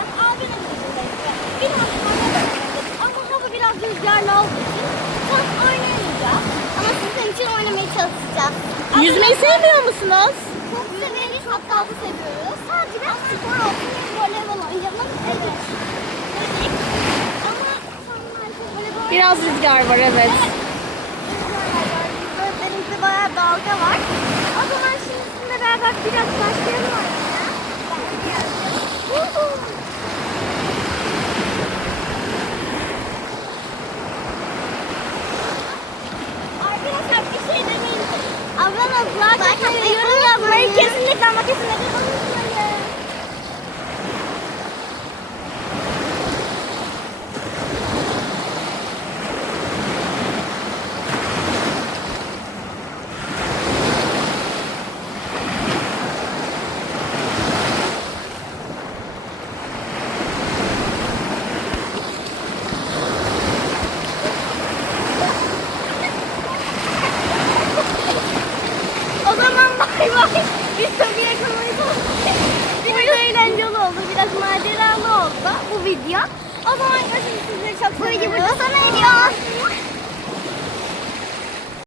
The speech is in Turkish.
Ben abimin yüzündeyim. Biraz oynayabilirim. Ama hava biraz rüzgarlı olduğu için tam oynayamayacağız. Ama sizin için oynamaya çalışacağız. Yüzmeyi sevmiyor musunuz? Çok severiz. Hatta da seviyoruz. Sadece ben spor olsun voleybol oynayalım. Evet. Dedik. Ama sonraki voleybol Biraz rüzgar var evet. Gözlerimizde bayağı dalga var. O zaman şimdi sizinle beraber biraz başlayalım O zaman bay bay. Biz tabii yakalamayız Biraz eğlenceli oldu. Biraz maceralı oldu bu video. O zaman görüşürüz. Sizleri çok seviyoruz. Bu video burada sona eriyor.